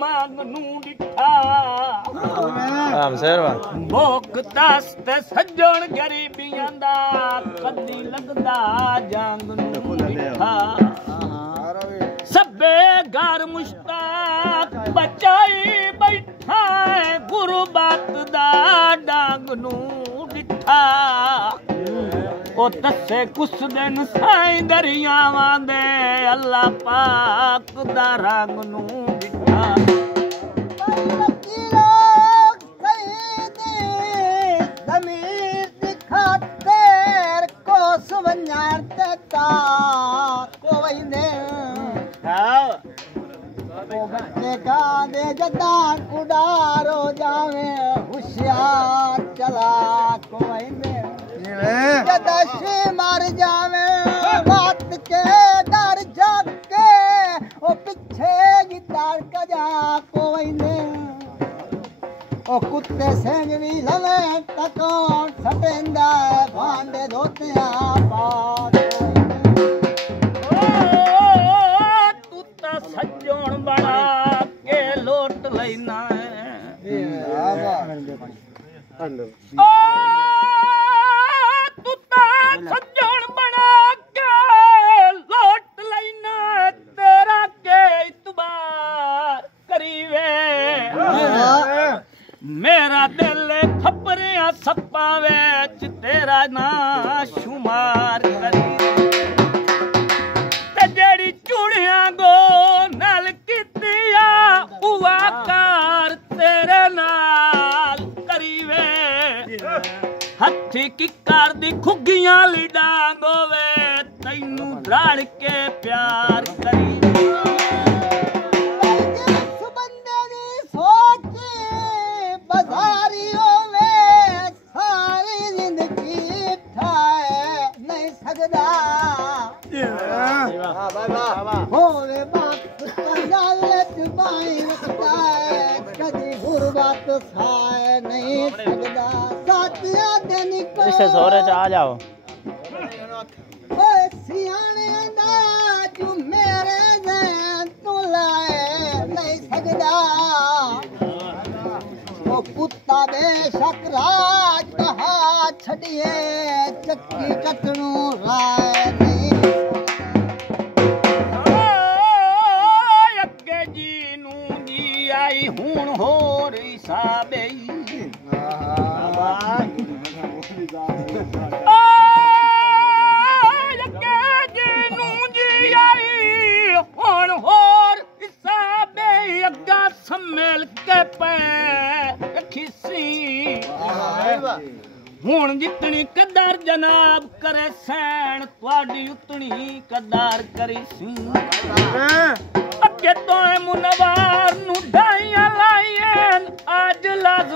मांग नू डिठा भोख दस्त सजण गरीबियां दा कदी लगदा जंग नू डिठा सबे घर मुश्ताक बचाई बैठा गुरबत दा डांग नू डिठा ओ दसे कुछ दिन साईं दरियावां दे अल्लाह पाक दा रंग नू डिठा बच्चे का दे जदान उडारो जावे होशियार चला कोई जदशी मर जावे बात के डर जाके ओ पीछे गिटार कजा कोई ने ओ कुत्ते सेंग भी लवे तकोन सटेंदा भांडे धोतिया पार सज्जन बना के लोट लेना सज्जन बना के लोट लेना तेरा के इतबार करीवे मेरा दिल खपरिया सप्पा विच तेरा ना शुमार करी जेड़ी चूड़ियां गो नल कीतिया उवाकार तेरे नाल करीवे हथी किकार दी खुगियां ली डांग होवे तैनू रड़ के प्यार करीवे बंदे दी सोच बाजारी होवे सारी जिंदगी ठाए नहीं सकदा होरे बात कजालत बाई रखता है कदी गुरबत खाए नहीं सकदा साथिया दिन को इसे सोरे च आ जाओ ओए सियाने दा जो मेरे जैन तू लाए नहीं सकदा ओ कुत्ता बेशक राज कहा छड़िए चक्की चटनू राय नहीं हुण होर हिसाबे हुण होर हिसाबे अग्गा सम्मेल के पै खिसी हुण जितनी कदर जनाब करे सैन तुहाडी उतनी कदर करी सी अगे तो मुनवार नू ढाइयां लाइयां अज लाज़